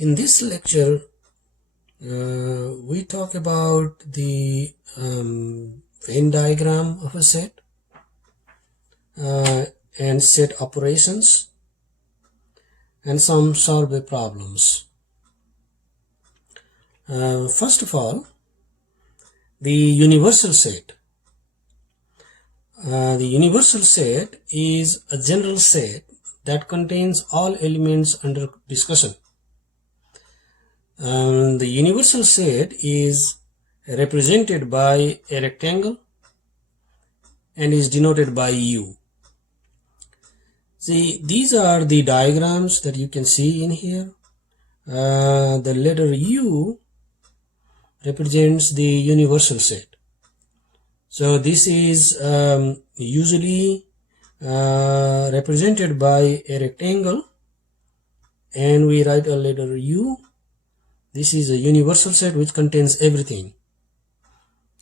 In this lecture, we talk about the Venn diagram of a set and set operations and some survey problems. First of all, the universal set. The universal set is a general set that contains all elements under discussion. The universal set is represented by a rectangle and is denoted by U. See, these are the diagrams that you can see in here. The letter U represents the universal set. So this is usually represented by a rectangle, and we write a letter U. This is a universal set which contains everything.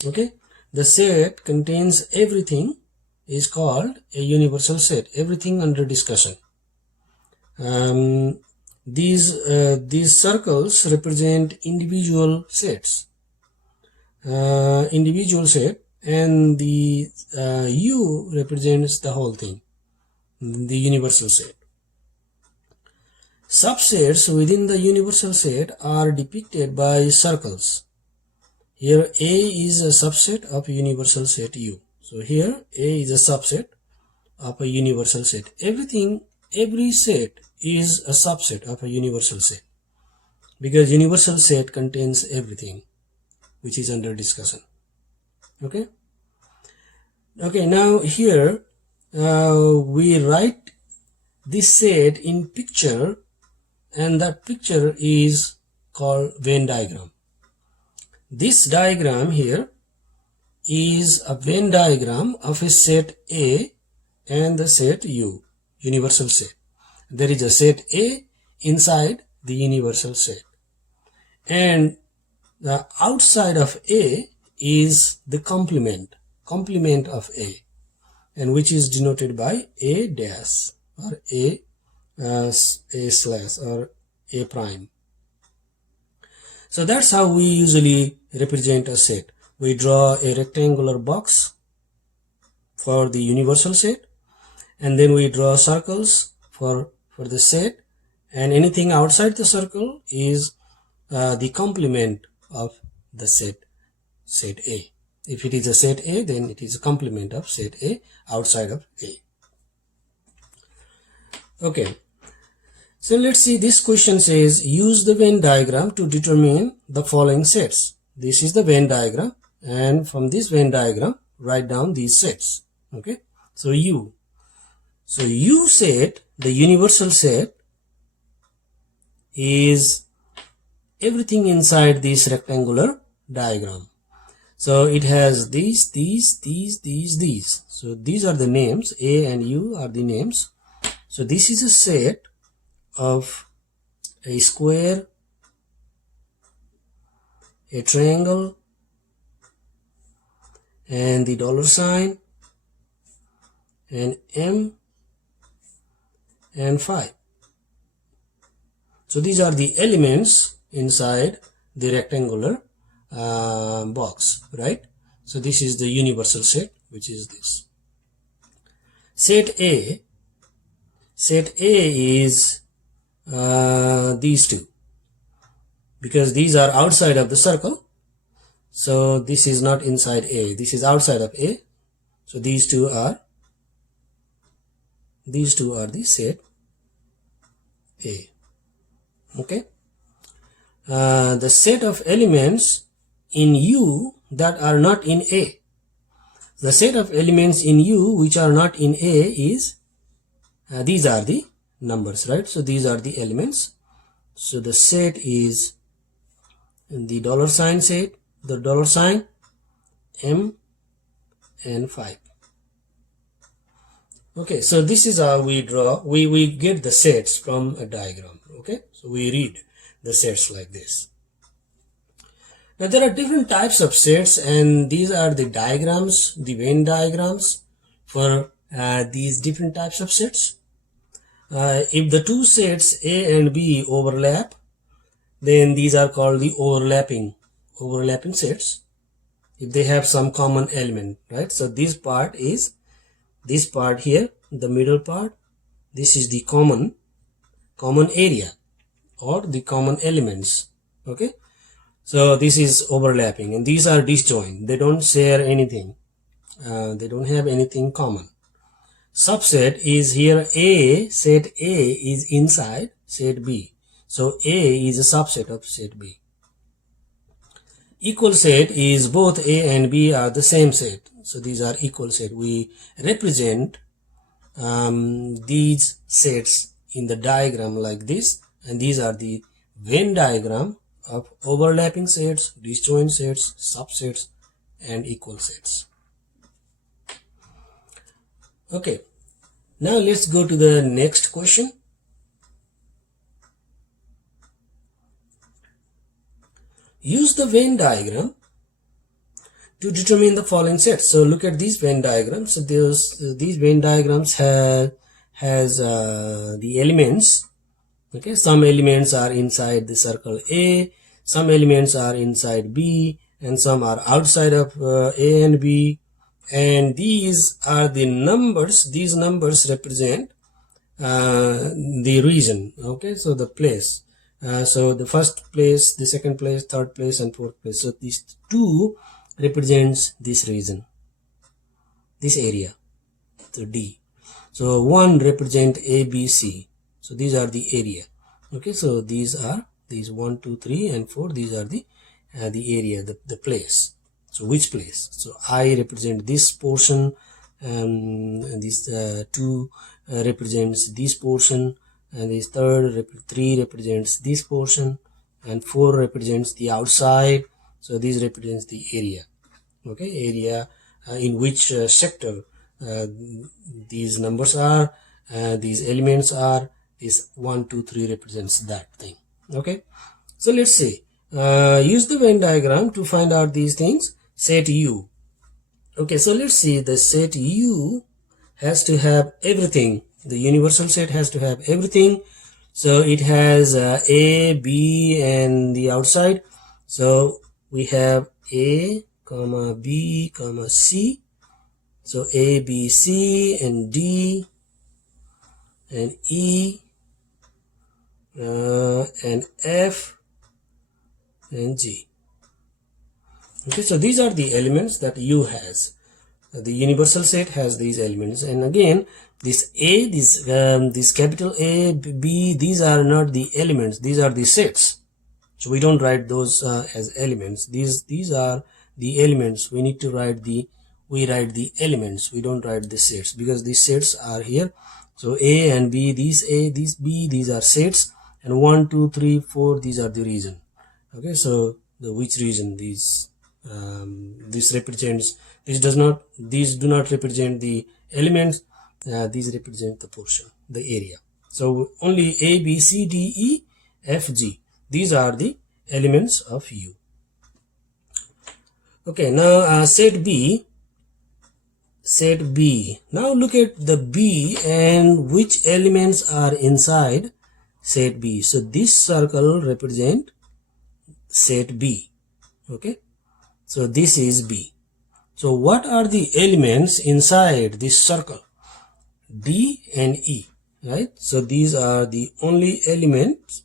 Okay, the set contains everything is called a universal set. Everything under discussion. These circles represent individual sets. And the U represents the whole thing, the universal set. Subsets within the universal set are depicted by circles. Here A is a subset of a universal set U. So here A is a subset of a universal set. Every set is a subset of a universal set, because universal set contains everything which is under discussion. Okay, now here we write this set in picture, and that picture is called Venn diagram. This diagram here is a Venn diagram of a set A and the set U, universal set. There is a set A inside the universal set, and the outside of A is the complement of A, and which is denoted by A dash or A slash or A prime. So that's how we usually represent a set. We draw a rectangular box for the universal set, and then we draw circles for the set, and anything outside the circle is the complement of the set A. If it is a set A, then it is a complement of set A outside of A. Okay, so let's see, this question says use the Venn diagram to determine the following sets. This is the Venn diagram, and from this Venn diagram write down these sets. Okay, so U set, the universal set, is everything inside this rectangular diagram. So it has these. So these are the names. A and U are the names. So this is a set of a square, a triangle, and the dollar sign, and M and 5. So these are the elements inside the rectangular box, right? So this is the universal set, which is this. Set A is these two, because these are outside of the circle. So this is not inside A, this is outside of A. So these two are the set A. Okay, the set of elements in U that are not in A. The set of elements in U which are not in A is these are the numbers, right? So these are the elements. So the set is the dollar sign set, the dollar sign, M and 5. Okay, so this is how we draw. We get the sets from a diagram. Okay, so we read the sets like this. Now there are different types of sets, and these are the diagrams, the Venn diagrams for these different types of sets. If the two sets A and B overlap, then these are called the overlapping sets if they have some common element, right? So this part is this part here, the middle part, this is the common area or the common elements. Okay, so this is overlapping, and these are disjoint. They don't share anything. They don't have anything common. Subset is here A, set A is inside set B. So A is a subset of set B. Equal set is both A and B are the same set. So these are equal set. We represent these sets in the diagram like this, and these are the Venn diagram of overlapping sets, disjoint sets, subsets, and equal sets. Okay, now let's go to the next question. Use the Venn diagram to determine the following sets. So look at these Venn diagrams. So these Venn diagrams has the elements. Okay, some elements are inside the circle A, some elements are inside B, and some are outside of A and B. And these are the numbers. These numbers represent the region. Okay, so the place. So the first place, the second place, third place, and fourth place. So these two represents this region, this area, so D. So 1 represent A, B, C. So these are the area. Okay, so these 1, 2, 3, and 4. These are the area, the place. So which place? So I represent this portion, and this 2 represents this portion, and this 3 represents this portion, and 4 represents the outside. So this represents the area. Okay, area in which sector these numbers are, these elements are. This 1, 2, 3 represents that thing. Okay, so let's see. Use the Venn diagram to find out these things. Set U. Okay, so let's see. The set U has to have everything. The universal set has to have everything. So it has A, B, and the outside. So we have A, comma B, comma C. So A, B, C, and D, and E, and F, and G. Okay, so these are the elements that U has. The universal set has these elements, and again this A, this capital A, B, these are not the elements, these are the sets. So we don't write those as elements. These are the elements. We need to write we write the elements. We don't write the sets because these sets are here. So A and B, these A, these B, these are sets, and 1, 2, 3, 4, these are the region. Okay, so the which region this represents. These do not represent the elements. These represent the portion, the area. So only A, B, C, D, E, F, G. These are the elements of U. Okay, now set B. Set B. Now look at the B and which elements are inside set B. So this circle represent set B. Okay, so this is B. So what are the elements inside this circle? D and E, right? So these are the only elements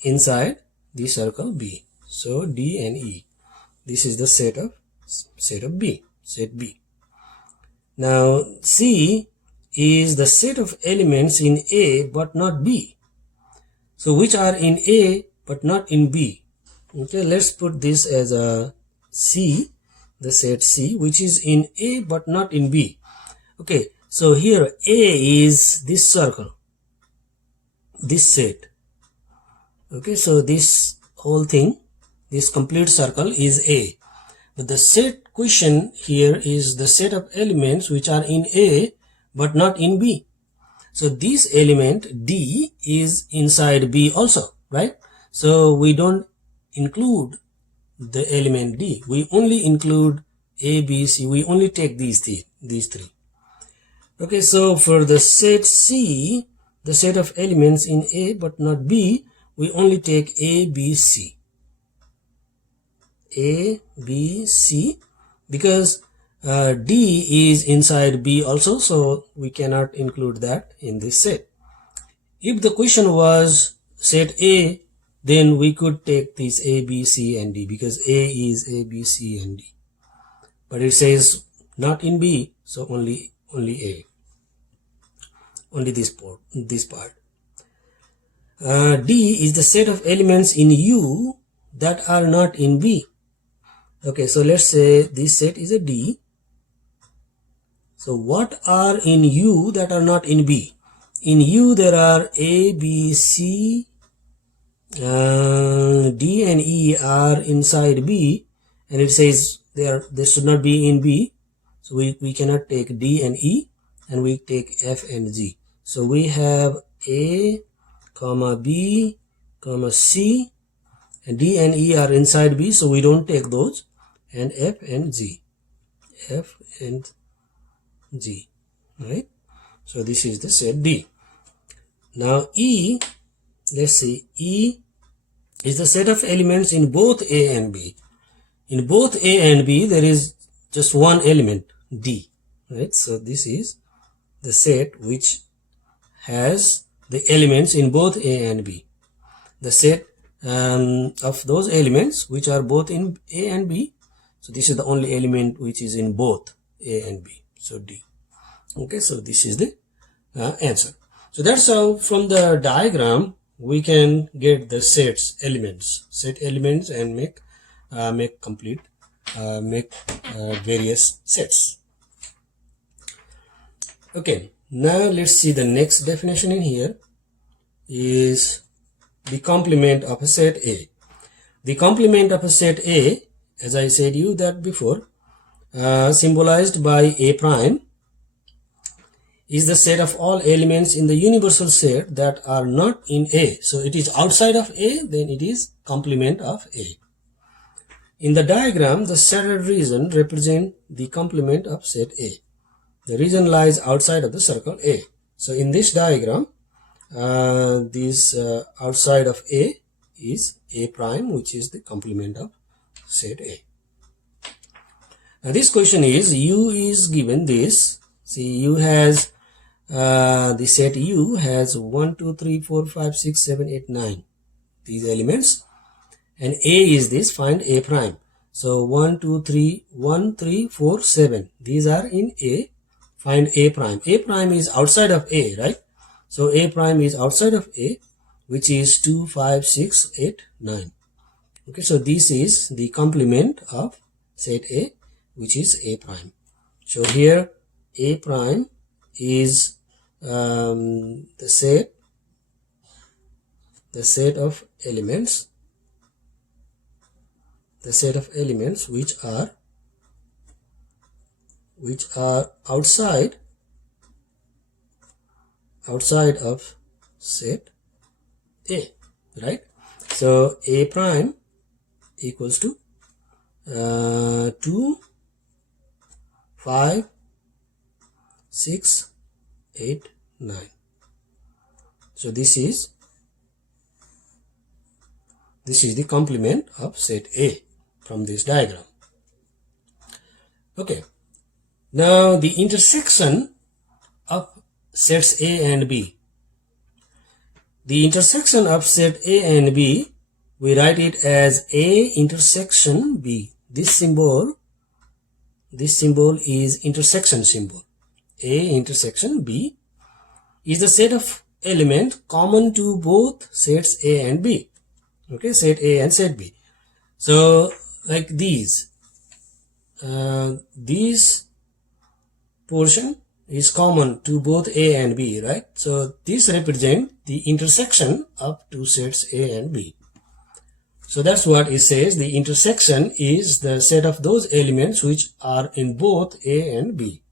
inside the circle B. So D and E. This is the set of B, set B. Now C is the set of elements in A but not B. So which are in A but not in B? Okay, let's put this as a C, the set C, which is in A but not in B. Okay, so here A is this circle, this set. Okay, so this whole thing, this complete circle is A. But the set question here is the set of elements which are in A but not in B. So this element D is inside B also, right? So we don't include the element D. We only include A, B, C. We only take these three. Okay, so for the set C, the set of elements in A but not B, we only take A, B, C. A, B, C, because D is inside B also, so we cannot include that in this set. If the question was set A, then we could take these A, B, C and D, because A is A, B, C and D. But it says not in B, so only A, only this part. D is the set of elements in U that are not in B. Okay, so let's say this set is a D. So what are in U that are not in B? In U there are A, B, C, D and E are inside B, and it says they should not be in B. So we cannot take D and E, and we take F and G. So we have A, comma B, comma C, and D and E are inside B, so we don't take those, and F and G, F and G, right? So this is the set D. Now E, let's see, E is the set of elements in both A and B. In both A and B, there is just one element, D, right? So this is the set which has the elements in both A and B. The set of those elements which are both in A and B. So this is the only element which is in both A and B. So D. Okay, so this is the answer. So that's how from the diagram we can get the set elements and make various sets. Okay, now let's see the next definition in here is the complement of a set A. The complement of a set A, as I said you that before, symbolized by A prime, is the set of all elements in the universal set that are not in A. So it is outside of A, then it is complement of A. In the diagram, the shaded region represents the complement of set A. The region lies outside of the circle A. So in this diagram, this outside of A is A prime, which is the complement of set A. Now this question is, U is given this. See, U has the set U has 1, 2, 3, 4, 5, 6, 7, 8, 9 these elements, and A is this, find A prime. So 1, 2, 3, 1, 3, 4, 7 these are in A, find A prime. A prime is outside of A, right? So A prime is outside of A, which is 2, 5, 6, 8, 9. Okay, so this is the complement of set A, which is A prime. So here A prime is the set of elements which are outside of set A, right? So A prime equals to 2, 5, 6, 8, 9. So this is the complement of set A from this diagram. Okay, now the intersection of sets A and B. The intersection of set A and B, we write it as A intersection B. This symbol is intersection symbol. A intersection B is the set of element common to both sets A and B. Okay, set A and set B. So like these portion is common to both A and B, right? So this represents the intersection of two sets A and B. So that's what it says. The intersection is the set of those elements which are in both A and B.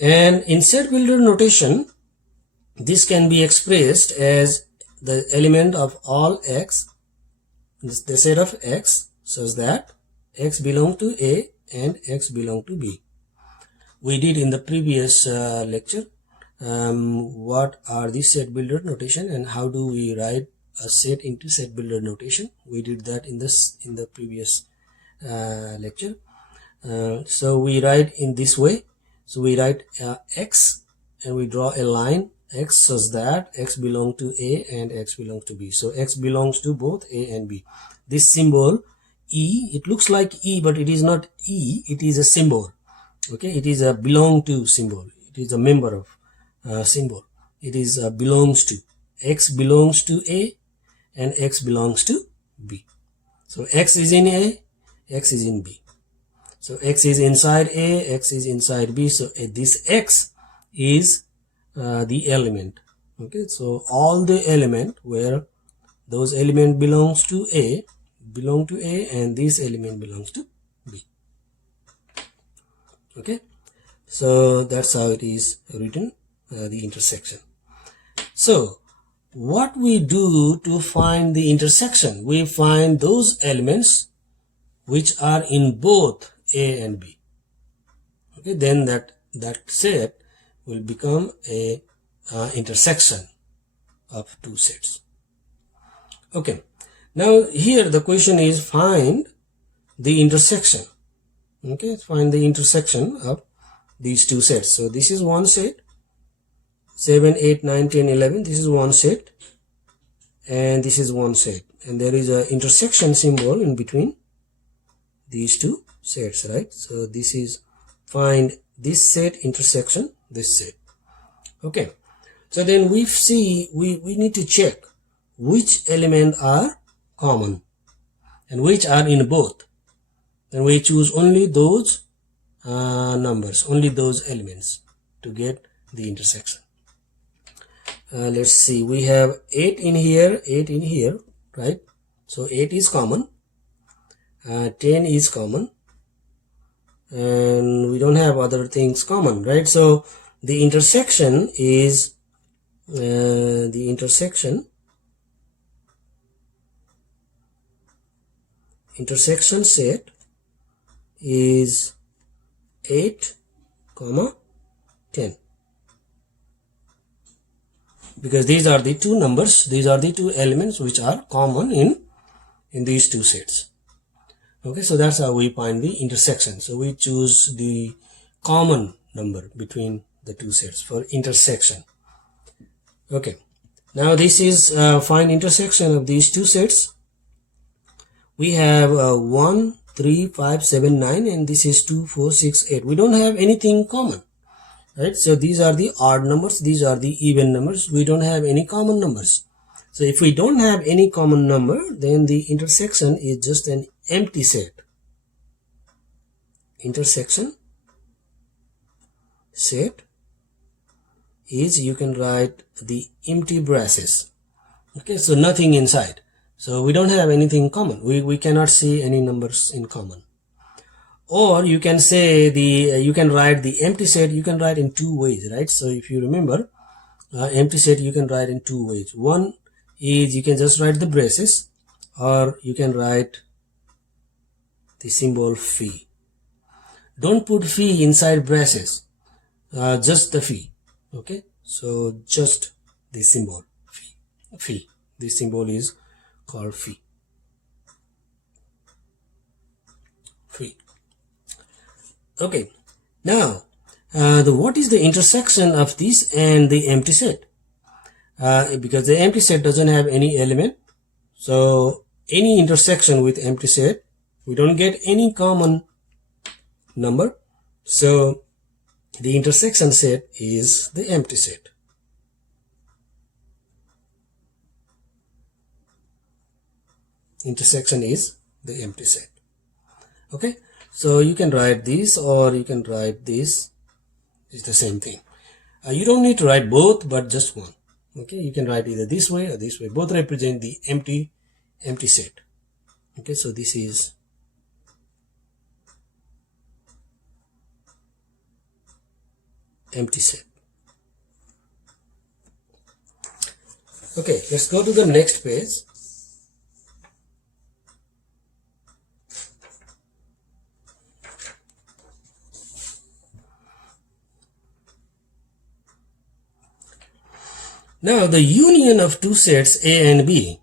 And in set builder notation, this can be expressed as the element of all x, the set of x, such that x belong to A and x belong to B. We did in the previous lecture what are the set builder notation and how do we write a set into set builder notation. We did that in the previous lecture. So we write in this way. So we write x and we draw a line x such that x belongs to A and x belongs to B. So x belongs to both A and B. This symbol E, it looks like E, but it is not E, it is a symbol. Okay, it is a belong to symbol. It is a member of symbol. It is belongs to. X belongs to A and x belongs to B. So x is in A, x is in B. So x is inside A, x is inside B. So this x is the element. Okay, so all the element where those element belongs to A belong to A and this element belongs to B. Okay, so that's how it is written, the intersection. So what we do to find the intersection, we find those elements which are in both A and B. Okay, then that set will become a intersection of two sets. Okay, now here the question is find the intersection. Okay, find the intersection of these two sets. So this is one set, 7, 8, 9, 10, 11. This is one set and this is one set, and there is an intersection symbol in between these two sets, right? So this is find this set intersection this set. Okay, so then we need to check which element are common and which are in both. Then we choose only those numbers, only those elements to get the intersection. Let's see, we have 8 in here, 8 in here, right? So 8 is common, 10 is common, and we don't have other things common, right? So the intersection is intersection set is 8, 10, because these are the two numbers, these are the two elements which are common in these two sets. Okay, so that's how we find the intersection. So we choose the common number between the two sets for intersection. Okay, now this is find intersection of these two sets. We have 1, 3, 5, 7, 9, and this is 2, 4, 6, 8. We don't have anything common, right? So these are the odd numbers, these are the even numbers. We don't have any common numbers. So if we don't have any common number, then the intersection is just an empty set. Intersection set is, you can write the empty braces. Okay, so nothing inside. So we don't have anything common. We cannot see any numbers in common. Or you can say you can write the empty set, you can write in two ways, right? So if you remember, empty set you can write in two ways. One is you can just write the braces, or you can write the symbol phi. Don't put phi inside braces, just the phi. Okay, so just the symbol phi. This symbol is called phi. Okay, now what is the intersection of this and the empty set? Because the empty set doesn't have any element, so any intersection with empty set, we don't get any common number. So the intersection set is the empty set. Intersection is the empty set. Okay, so you can write this or you can write this. It's the same thing. You don't need to write both, but just one. Okay, you can write either this way or this way. Both represent the empty set. Okay, so this is empty set. Okay, let's go to the next page. Now the union of two sets A and B.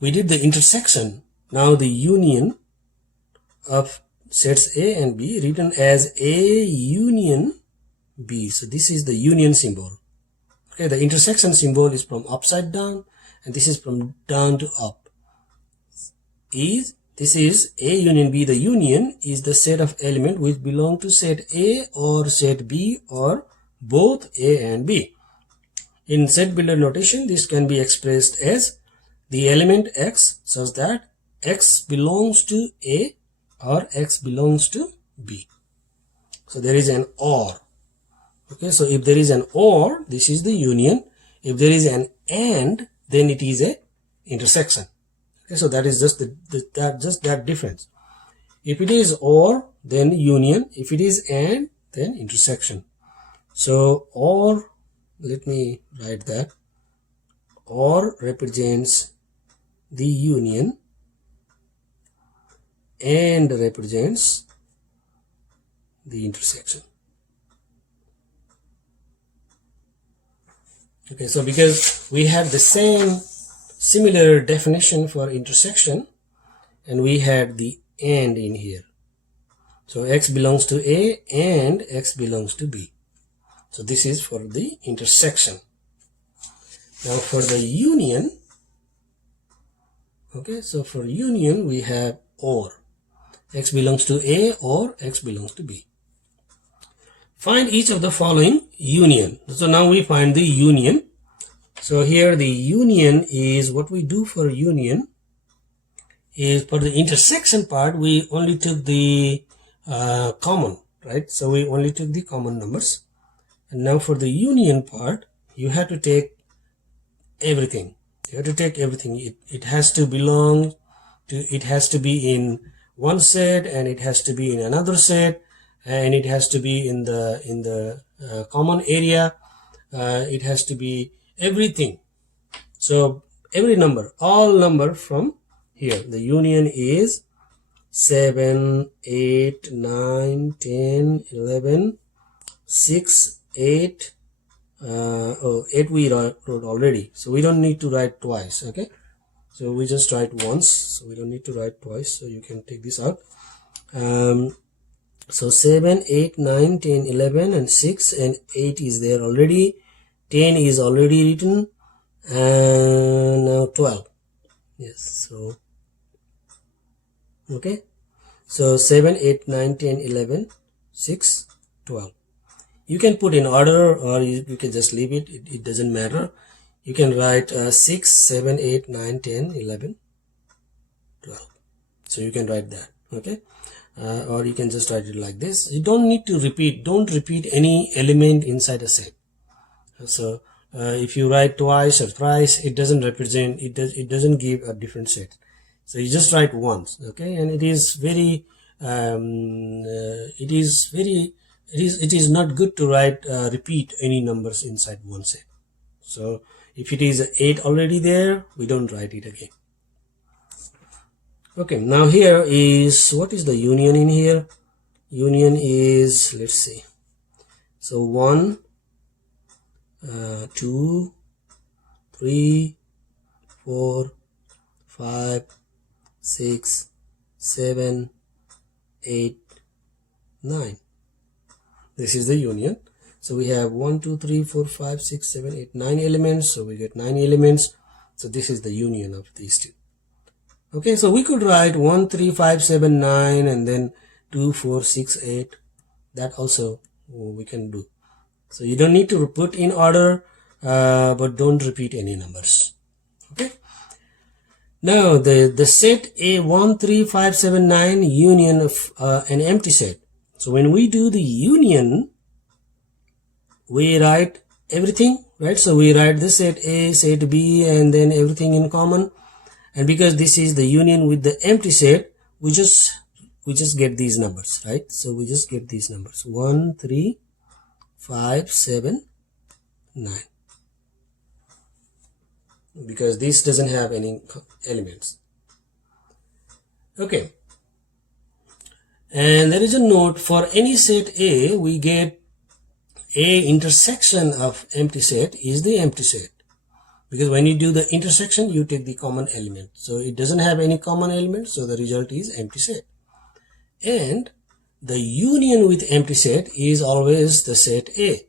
We did the intersection. Now the union of sets A and B written as A union B. So this is the union symbol. Okay, the intersection symbol is from upside down and this is from down to up. This is A union B. The union is the set of elements which belong to set A or set B or both A and B. In set builder notation, this can be expressed as the element X such that X belongs to A or X belongs to B. So there is an OR. Okay, so if there is an OR, this is the union. If there is an AND, then it is a intersection. Okay, so that is just that difference. If it is OR, then union. If it is AND, then intersection. So OR, let me write that. OR represents the union, AND represents the intersection. Okay, so because we have the similar definition for intersection and we had the AND in here. So X belongs to A and X belongs to B. So this is for the intersection. Now for the union, okay, so for union we have OR. X belongs to A or X belongs to B. Find each of the following union. So now we find the union. So here the union is what we do for union is for the intersection part we only took the common, right? So we only took the common numbers. And now for the union part you have to take everything. You have to take everything. It has to belong to, it has to be in one set and it has to be in another set and it has to be in the common area. It has to be everything. So every number, all number from here. The union is 7, 8, 9, 10, 11, 6, 8. 8 we wrote already, so we don't need to write twice. Okay, so we just write once, so we don't need to write twice, so you can take this out. So 7, 8, 9, 10, 11 and 6 and 8 is there already. 10 is already written and now 12. Yes, so okay, so 7, 8, 9, 10, 11, 6, 12. You can put in order or you can just leave it. It doesn't matter. You can write 6, 7, 8, 9, 10, 11, 12. So you can write that. Okay. Or you can just write it like this. You don't need to repeat. Don't repeat any element inside a set. So if you write twice or thrice, it doesn't represent, it doesn't give a different set. So you just write once. Okay. And it is very, it is not good to write repeat any numbers inside one set. So if it is 8 already there, we don't write it again. Okay, now here is, what is the union in here? Union is, let's see, so 1, 2, 3, 4, 5, 6, 7, 8, 9. This is the union. So we have 1, 2, 3, 4, 5, 6, 7, 8, 9 elements. So we get 9 elements. So this is the union of these two. Okay, so we could write 1, 3, 5, 7, 9 and then 2, 4, 6, 8. That also we can do. So you don't need to put in order, but don't repeat any numbers. Okay. Now the set A 1, 3, 5, 7, 9 union of an empty set. So when we do the union, we write everything, right? So we write the set A, set B, and then everything in common. And because this is the union with the empty set, we just get these numbers, right? So we just get these numbers 1, 3, 5, 7, 9. Because this doesn't have any elements. Okay. And there is a note, for any set A, we get A intersection of empty set is the empty set. because when you do the intersection, you take the common element. So it doesn't have any common element, so the result is empty set. And the union with empty set is always the set A.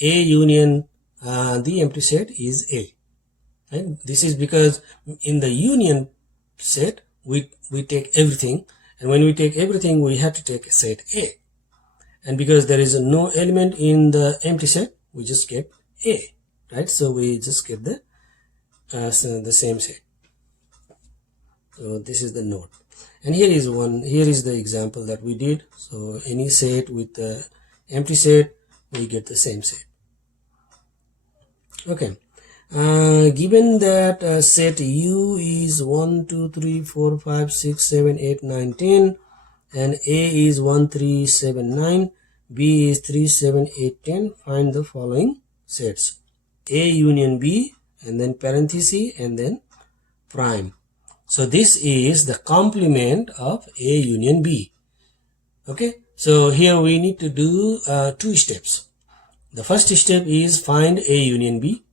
A union the empty set is A. Right? This is because in the union set, we take everything, and when we take everything, we have to take set A. And because there is no element in the empty set, we just get A, right? So we just get the same set. So this is the node, and here is the example that we did. So any set with the empty set, we get the same set. Okay. Given that set U is 1, 2, 3, 4, 5, 6, 7, 8, 9, 10, and A is 1, 3, 7, 9, B is 3, 7, 8, 10, find the following sets: A union B, and then parenthesis, and then prime. So this is the complement of A union B. Okay, so here we need to do 2 steps. The first step is find A union B,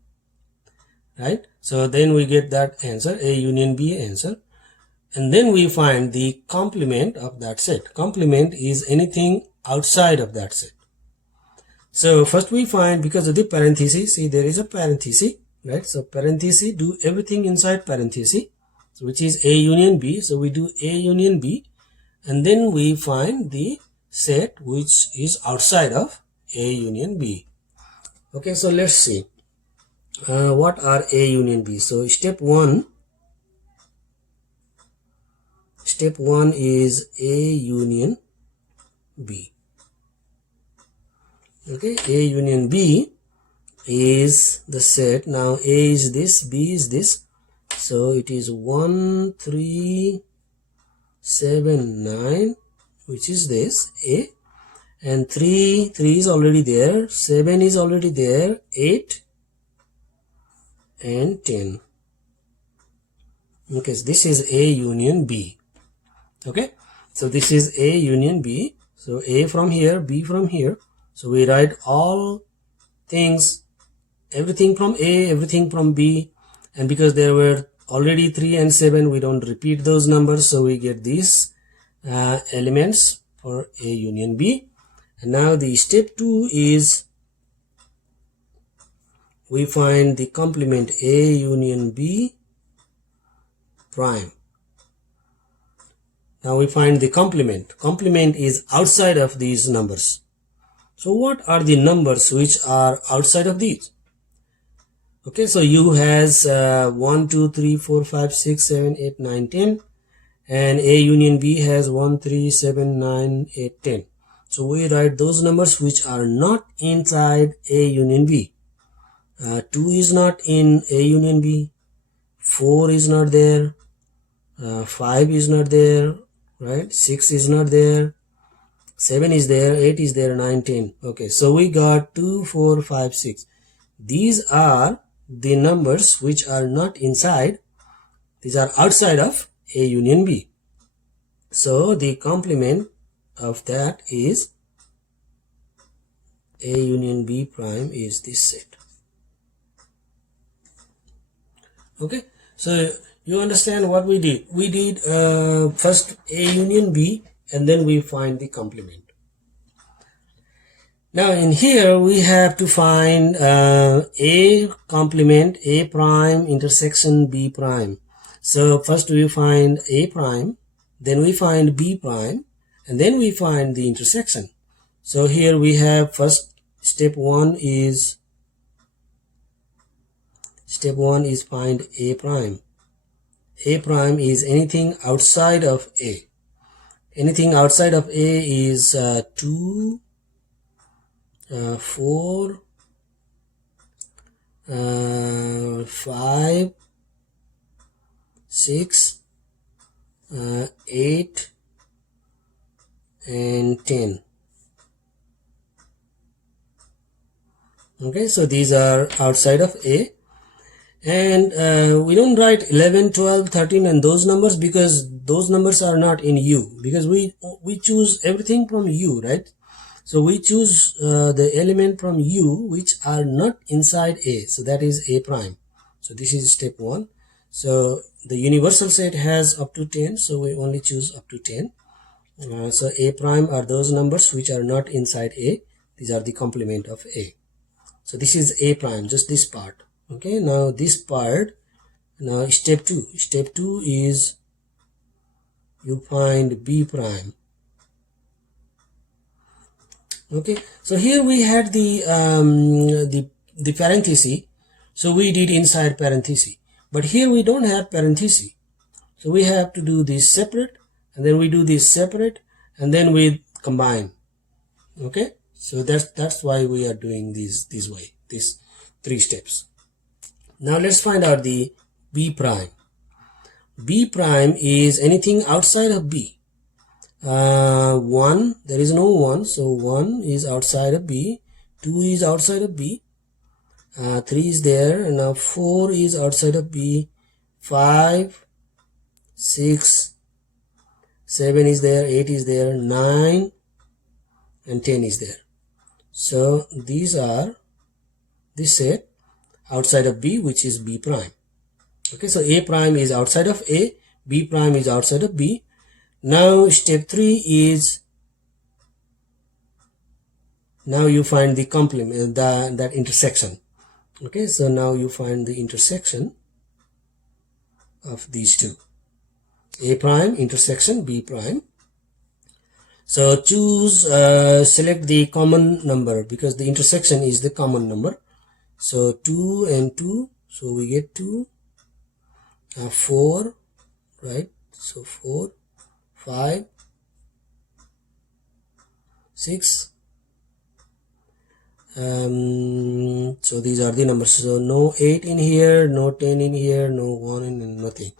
right? So then we get that answer, A union B answer, and then we find the complement of that set. Complement is anything outside of that set. So first we find, because of the parenthesis, see there is a parenthesis, right? So parenthesis, do everything inside parenthesis, which is A union B. So we do A union B, and then we find the set which is outside of A union B. Okay, so let's see what are A union B. So step one is A union B. Okay, A union B is the set. Now A is this, B is this, so it is 1, 3, 7, 9, which is this A, and 3 is already there, 7 is already there, 8 and 10. Okay, so this is A union B. Okay, so this is A union B. So A from here, B from here. So we write all things, everything from A, everything from B, and because there were already 3 and 7, we don't repeat those numbers, so we get these elements for A union B. And now the step 2 is we find the complement A union B prime. Now we find the complement. Complement is outside of these numbers. So what are the numbers which are outside of these? Okay, so U has 1, 2, 3, 4, 5, 6, 7, 8, 9, 10, and A union B has 1, 3, 7, 9, 8, 10. So we write those numbers which are not inside A union B. 2 is not in A union B, 4 is not there, 5 is not there, right? 6 is not there, 7 is there, 8 is there, 9, 10. Okay, so we got 2, 4, 5, 6. These are the numbers which are not inside, these are outside of A union B. So the complement of that is A union B prime is this set. Okay, so you understand what we did. We did first A union B, and then we find the complement. Now in here we have to find A complement A prime intersection B prime. So first we find A prime, then we find B prime, and then we find the intersection. So here we have first step 1 is find A prime. A prime is anything outside of A. Anything outside of A is 2, 4, 5, 6, 8 and 10. Okay, so these are outside of A. And we don't write 11, 12, 13 and those numbers because those numbers are not in U, because we choose everything from U, right? So we choose the element from U which are not inside A, so that is A prime. So this is step 1. So the universal set has up to 10, so we only choose up to 10. So A prime are those numbers which are not inside A. These are the complement of A. So this is A prime, just this part. Okay, now this part, now step 2. Step 2 is you find B prime. Okay, so here we had the parenthesis, so we did inside parenthesis, but here we don't have parenthesis, so we have to do this separate, and then we do this separate, and then we combine. Okay, so that's why we are doing this way, these 3 steps. Now let's find out the B prime. B prime is anything outside of B. 1, there is no 1, so 1 is outside of B, 2 is outside of B, 3 is there, and now 4 is outside of B, 5, 6, 7 is there, 8 is there, 9 and 10 is there. So these are this set outside of B, which is B prime. Okay, so A prime is outside of A, B prime is outside of B. Now step 3 is, now you find the complement, that intersection. Okay, so now you find the intersection of these two, A prime intersection B prime. So choose, select the common number, because the intersection is the common number. So 2 and 2, so we get 2, 4, right? So 4, 5, 6. So these are the numbers. So no 8 in here, no 10 in here, no 1 in, nothing.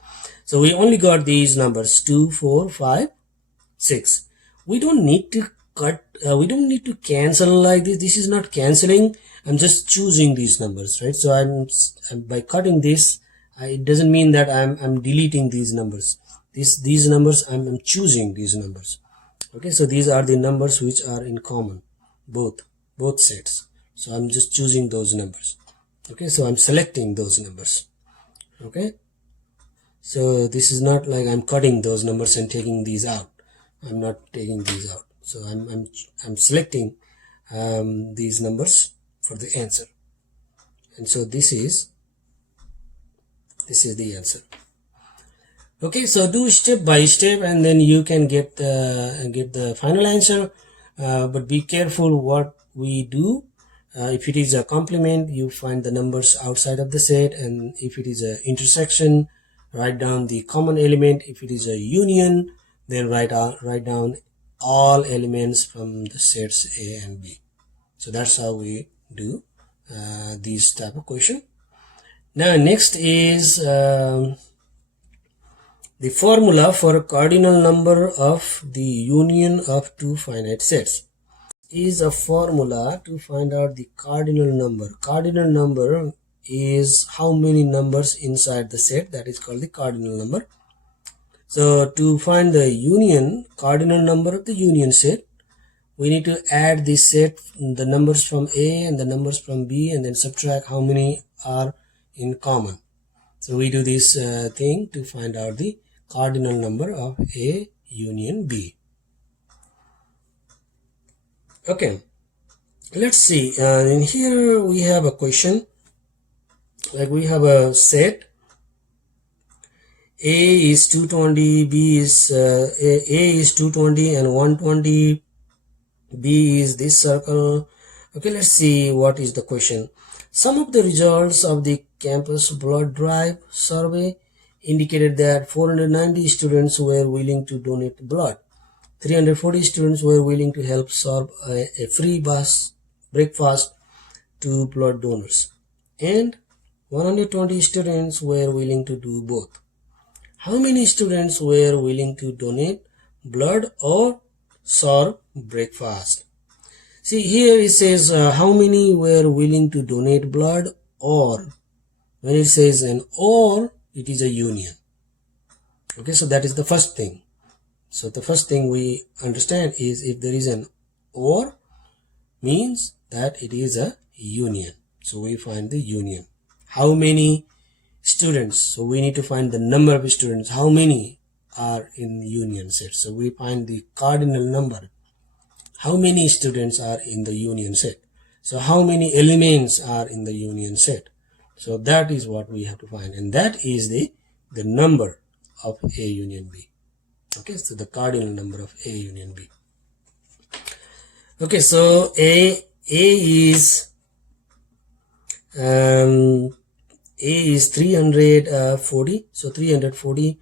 So we only got these numbers 2, 4, 5, 6. We don't need to cut, we don't need to cancel like this. This is not canceling. I'm just choosing these numbers, right? So I'm by cutting this, it doesn't mean that I'm deleting these numbers. These numbers, I'm choosing these numbers. Okay, so these are the numbers which are in common, both sets. So I'm just choosing those numbers. Okay, so I'm selecting those numbers. Okay, so this is not like I'm cutting those numbers and taking these out. I'm not taking these out. So I'm selecting these numbers for the answer, and so this is the answer. Okay, so do step by step, and then you can get the final answer. But be careful what we do. If it is a complement, you find the numbers outside of the set, and if it is an intersection, write down the common element. If it is a union, then write down all elements from the sets A and B. So that's how we do these type of question. Now next is the formula for a cardinal number of the union of two finite sets. Is a formula to find out the cardinal number. Cardinal number is how many numbers inside the set, that is called the cardinal number. So to find the union, cardinal number of the union set, we need to add the set, the numbers from A and the numbers from B, and then subtract how many are in common. So we do this thing to find out the cardinal number of A union B. Okay, let's see. In here we have a question, like we have a set. A is 220, B is A is 220 and 120. B is this circle. Okay, let's see what is the question. Some of the results of the campus blood drive survey indicated that 490 students were willing to donate blood. 340 students were willing to help serve a free breakfast to blood donors, and 120 students were willing to do both. How many students were willing to donate blood or serve breakfast? See, here it says how many were willing to donate blood, or when it says an or, it is a union. Okay, so that is the first thing. So the first thing we understand is if there is an or, means that it is a union. So we find the union. How many students. So we need to find the number of students. How many are in union set? So we find the cardinal number. How many students are in the union set? So how many elements are in the union set? So that is what we have to find, and that is the number of A union B. Okay, so the cardinal number of A union B. Okay, so A is 340. So 340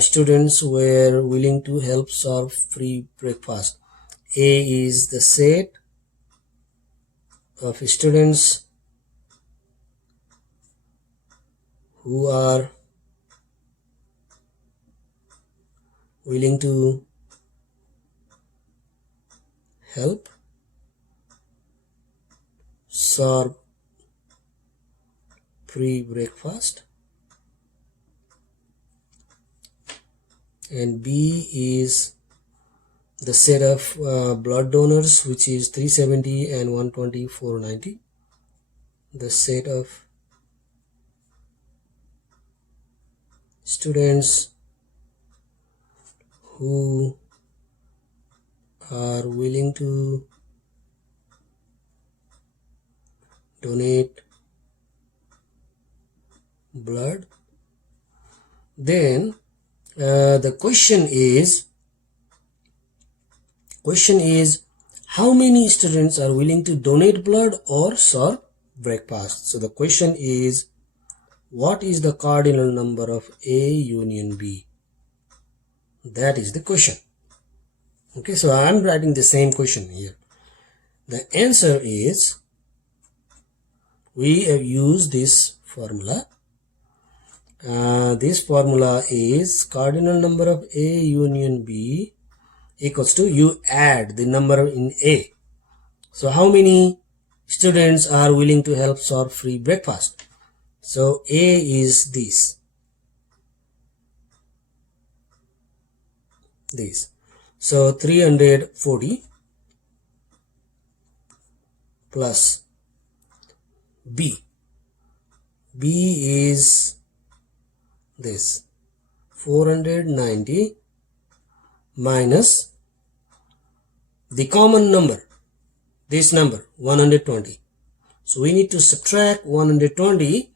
students were willing to help serve free breakfast. A is the set of students who are willing to help serve free breakfast, and B is the set of blood donors, which is 370 and 120, 490. The set of students who are willing to donate blood. Then the question is how many students are willing to donate blood or serve breakfast? So the question is, what is the cardinal number of A union B? That is the question. Okay, so I am writing the same question here. The answer is, we have used this formula. This formula is cardinal number of A union B equals to, you add the number in A. So how many students are willing to help serve free breakfast? So A is this. So 340 plus B. B is this, 490 minus the common number, this number 120. So we need to subtract 120,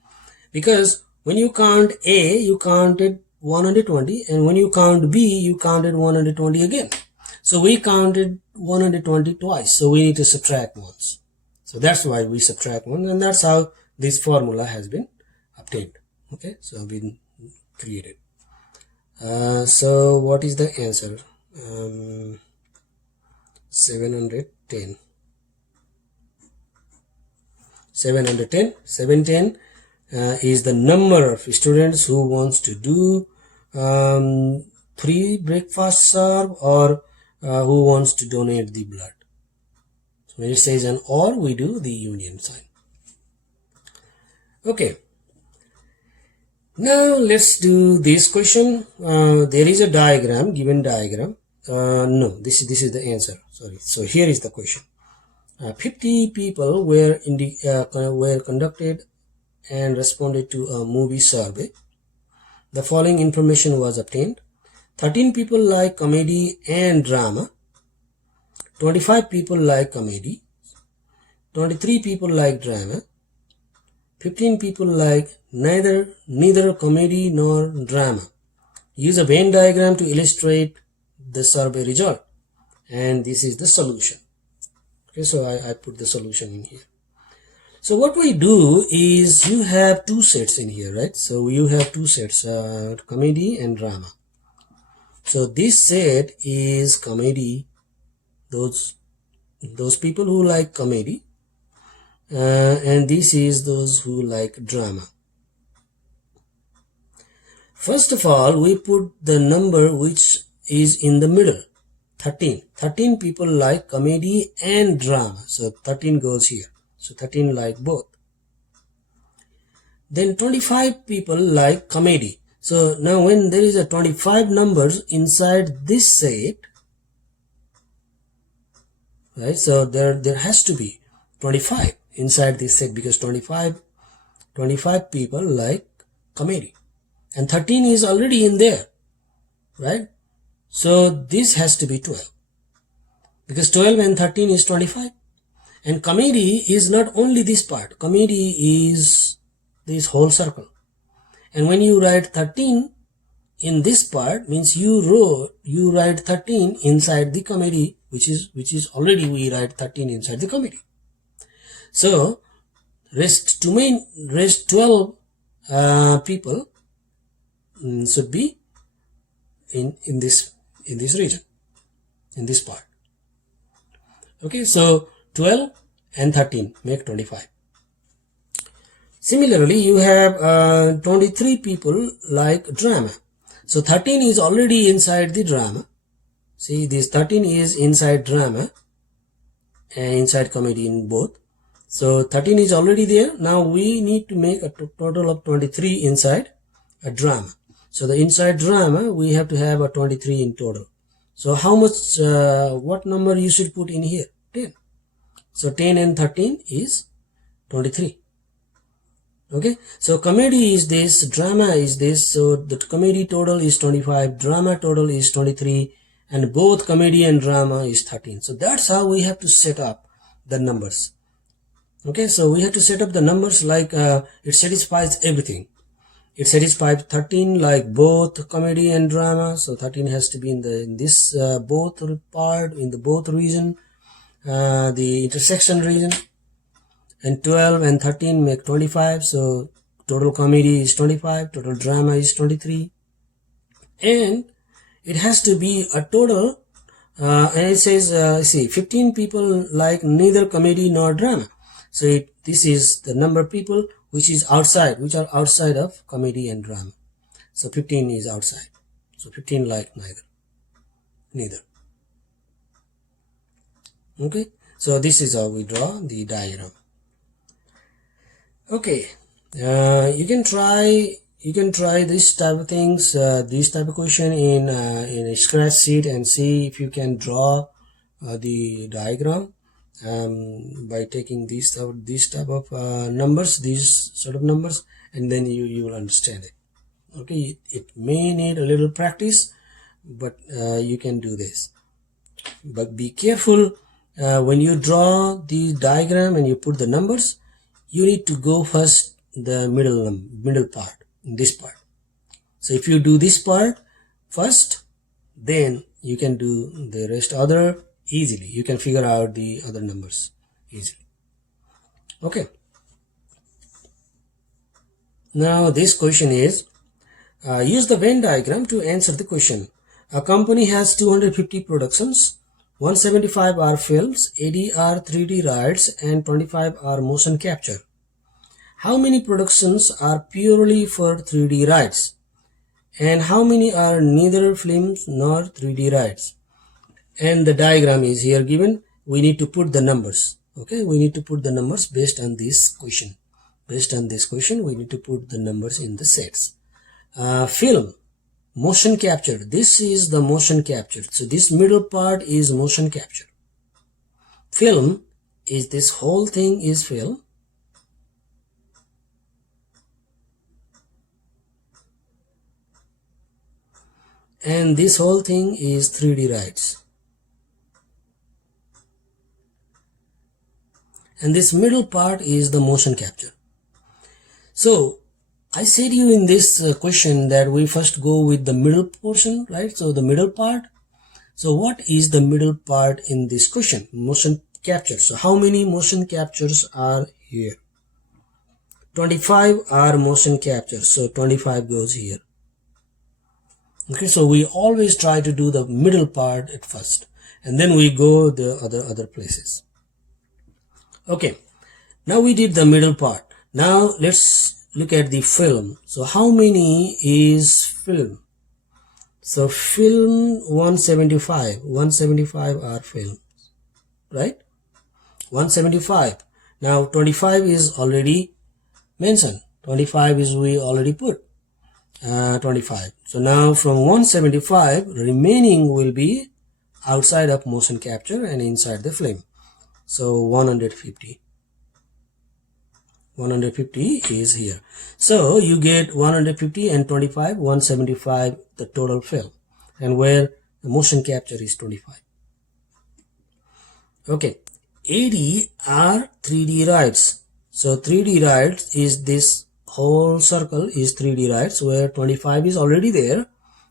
because when you count A, you counted 120, and when you count B, you counted 120 again. So we counted 120 twice, so we need to subtract once. So that's why we subtract one, and that's how this formula has been obtained. Okay, so been created. So what is the answer? 710. 710 is the number of students who wants to do free breakfast serve, or who wants to donate the blood. So when it says an or, we do the union sign. Okay, now let's do this question. There is a diagram, given diagram. No, this is the answer, sorry. So here is the question. 50 people were conducted and responded to a movie survey. The following information was obtained. 13 people like comedy and drama. 25 people like comedy. 23 people like drama. 15 people like neither comedy nor drama. Use a Venn diagram to illustrate the survey result. And this is the solution. Okay, so I put the solution in here. So what we do is, you have two sets in here, right? So you have two sets, comedy and drama. So this set is comedy, those people who like comedy, and this is those who like drama. First of all, we put the number which is in the middle, 13. 13 people like comedy and drama. So 13 goes here. So 13 like both. Then 25 people like comedy. So now when there is a 25 numbers inside this set, right? So there has to be 25 inside this set, because 25 people like comedy, and 13 is already in there, right? So this has to be 12, because 12 and 13 is 25. And comedy is not only this part, comedy is this whole circle. And when you write 13 in this part, means you write 13 inside the comedy, which is already we write 13 inside the comedy. So rest 12 people should be in this region, in this part. Okay, so 12 and 13 make 25. Similarly, you have 23 people like drama. So 13 is already inside the drama. See, this 13 is inside drama and inside comedy in both. So 13 is already there. Now we need to make a total of 23 inside a drama. So the inside drama, we have to have a 23 in total. So how much, what number you should put in here? 10. So 10 and 13 is 23. Okay, so comedy is this, drama is this, so the comedy total is 25, drama total is 23, and both comedy and drama is 13. So that's how we have to set up the numbers. Okay, so we have to set up the numbers like it satisfies everything. It satisfies 13 like both comedy and drama, so 13 has to be in this both part, in the both region, the intersection region. And 12 and 13 make 25, so total comedy is 25, total drama is 23, and it has to be a total, and it says, see, 15 people like neither comedy nor drama. So this is the number of people which are outside of comedy and drama. So 15 is outside. So 15 like neither. Okay, so this is how we draw the diagram. Okay, you can try this type of things, this type of question in a scratch sheet, and see if you can draw the diagram by taking these type of numbers, these sort of numbers, and then you will understand it. Okay, it may need a little practice, but you can do this. But be careful when you draw the diagram and you put the numbers. You need to go first the middle part, this part. So if you do this part first, then you can do the rest other easily. You can figure out the other numbers easily. Okay. Now this question is, use the Venn diagram to answer the question. A company has 250 productions. 175 are films, 80 are 3D rides, and 25 are motion capture. How many productions are purely for 3D rides? And how many are neither films nor 3D rides? And the diagram is here given. We need to put the numbers. Okay, we need to put the numbers based on this question. Based on this question, we need to put the numbers in the sets. Film. Motion capture. This is the motion capture. So this middle part is motion capture. Film is this whole thing is film. And this whole thing is 3D rides. And this middle part is the motion capture. So I said you in this question that we first go with the middle portion, right? So the middle part. So what is the middle part in this question? Motion capture. So how many motion captures are here? 25 are motion captures. So 25 goes here. Okay, so we always try to do the middle part at first, and then we go the other places. Okay, now we did the middle part. Now let's look at the film. So how many is film? So film 175 are films, right? 175. Now 25 is already mentioned. 25 is we already put 25. So now from 175 remaining will be outside of motion capture and inside the film. So 150. 150 is here. So you get 150 and 25, 175 the total film, and where the motion capture is 25. Okay, 80 are 3D rides. So 3D rides is this whole circle is 3D rides where 25 is already there,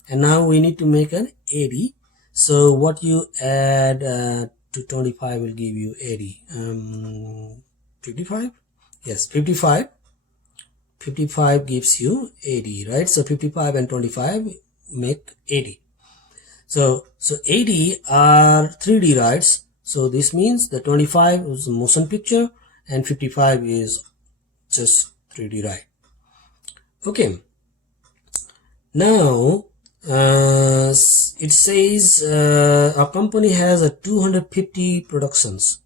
and now we need to make an 80. So what you add to 25 will give you 80. 55? Yes, 55. 55 gives you 80, right? So 55 and 25 make 80. So 80 are 3D rides. So this means the 25 is a motion picture and 55 is just 3D ride. Okay. Now it says a company has a 250 productions.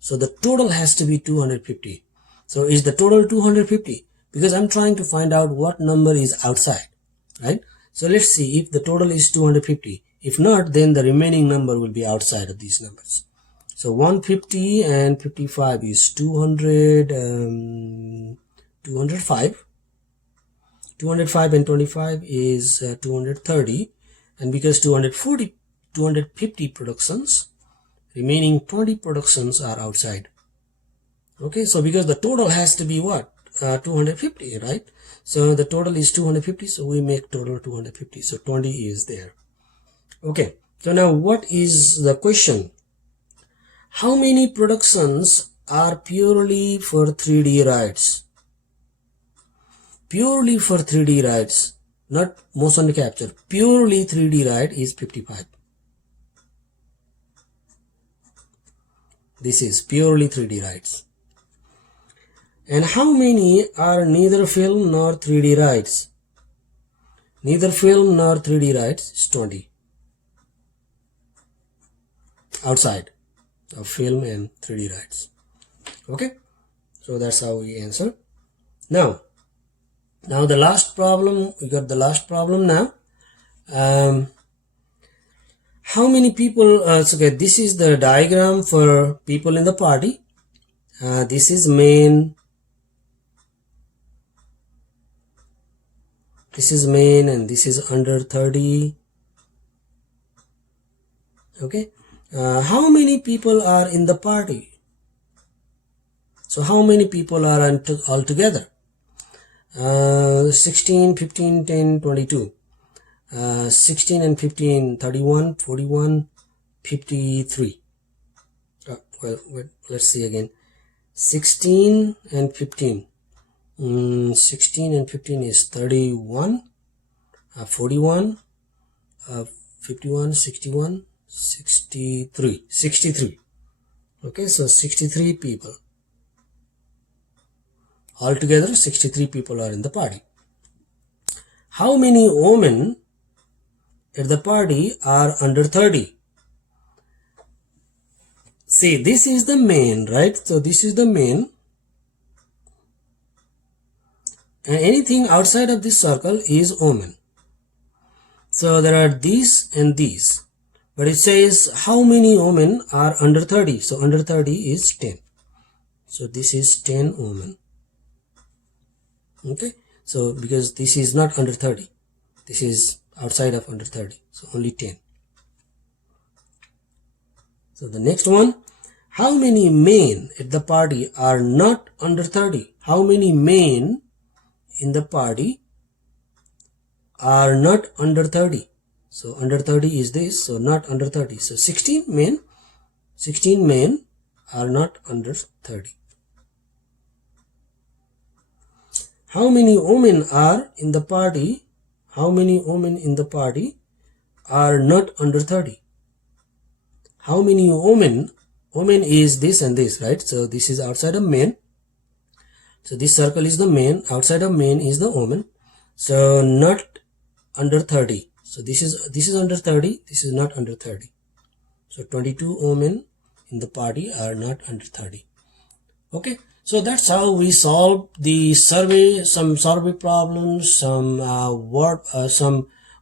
So the total has to be 250. So is the total 250? Because I'm trying to find out what number is outside, right? So let's see if the total is 250. If not, then the remaining number will be outside of these numbers. So 150 and 55 is 200, 205. 205 and 25 is 230. And because 250 productions, remaining 20 productions are outside. Okay, so because the total has to be what? 250, right? So the total is 250, so we make total 250. So 20 is there. Okay, so now what is the question? How many productions are purely for 3D rides? Purely for 3D rides, not motion capture. Purely 3D ride is 55. This is purely 3D rides. And how many are neither film nor 3D rides? Neither film nor 3D rides is 20. Outside of film and 3D rides. Okay, so that's how we answer. Now the last problem, we got the last problem now. How many people, okay, this is the diagram for people in the party. This is main. This is main and this is under 30. Okay. How many people are in the party? So how many people are all together? 16, 15, 10, 22. 16 and 15, 31, 41, 53. Well, let's see again. 16 and 15. 16 and 15 is 31, 41, 51, 61, 63. Okay, so 63 people. Altogether, 63 people are in the party. How many women at the party are under 30? See, this is the main, right? So this is the main. And anything outside of this circle is women. So there are these and these. But it says how many women are under 30. So under 30 is 10. So this is 10 women. Okay. So because this is not under 30. This is outside of under 30. So only 10. So the next one. How many men at the party are not under 30? How many men in the party are not under 30? So under 30 is this, so not under 30. So 16 men are not under 30. How many women are in the party? How many women in the party are not under 30? How many women is this and this, right? So this is outside of men. So this circle is the man, outside of man is the woman. So not under 30. So this is under 30, this is not under 30. So 22 women in the party are not under 30. Okay, so that's how we solve the survey, some survey problems, some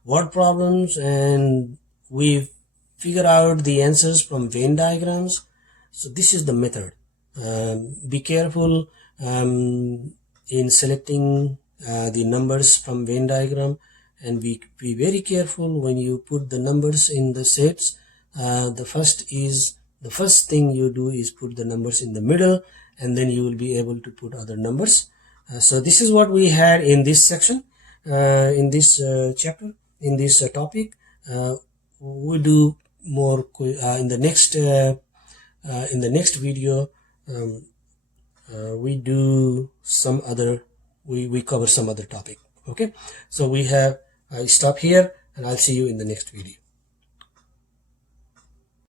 word problems, and we figure out the answers from Venn diagrams. So this is the method. Be careful in selecting the numbers from Venn diagram, and be very careful when you put the numbers in the sets. The first thing you do is put the numbers in the middle, and then you will be able to put other numbers. So this is what we had in this section, in this chapter, in this topic. We do more in the next video. We do some other, we cover some other topic. Okay, so we have, I stop here, and I'll see you in the next video.